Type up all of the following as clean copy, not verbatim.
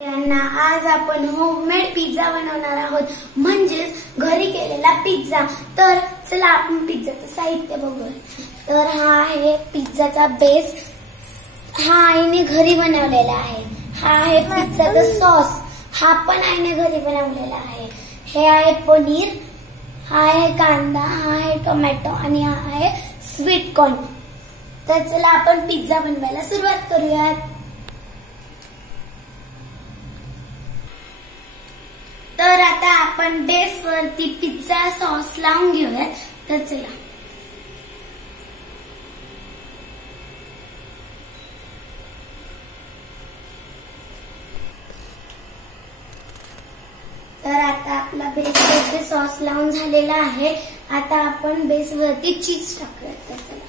यांना आज आपण होममेड पिझ्झा बनवणार आहोत, म्हणजेच घरी केलेला पिझ्झा। तर चला आपण पिझ्झाचं साहित्य बघूया। तर हा आहे पिझ्झाचा बेस, हा आईने घरी बनवलेला आहे। हा आहे पिझ्झाचा सॉस, हा पण आईने घरी बनवलेला आहे। हे आहे पनीर, हा आहे कांदा, हा आहे टोमॅटो आणि हा आहे स्वीट कॉर्न। तर चला आपण पिझ्झा बनवायला सुरुवात करूयात। तर आता आपण बेस वरती पिझ्झा सॉस लावून घेऊयात। तर चला तर आता आपला बेस वरती सॉस लावून झालेला आहे। आता आपण बेस वरती चीज टाकूयात। तर चला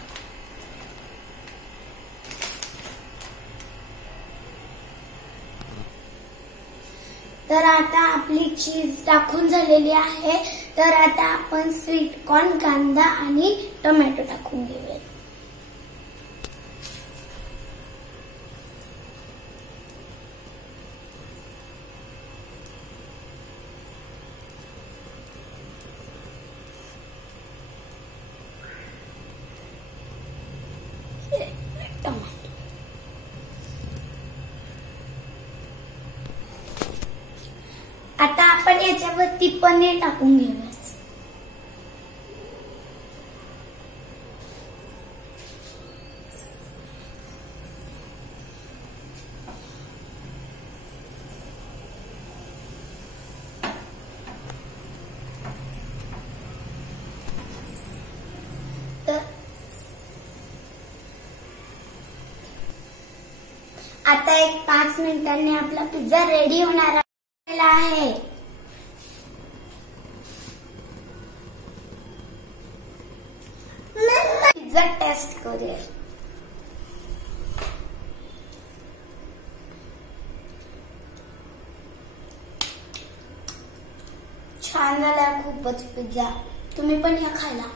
तर आता आपली चीज टाकून झालेली आहे। तर आता आपण स्वीट कॉर्न, कांदा आणि टोमॅटो टाकून घेऊया। आता आपण याच्यावरती पनीर टाकून घेऊया। तर आता एक 5 मिनिटांनी आपला पिझ्झा रेडी होणार आहे। पिझ्झा टेस्ट करूया। छान झाला खूपच पिझ्झा, तुम्ही पण या खायला।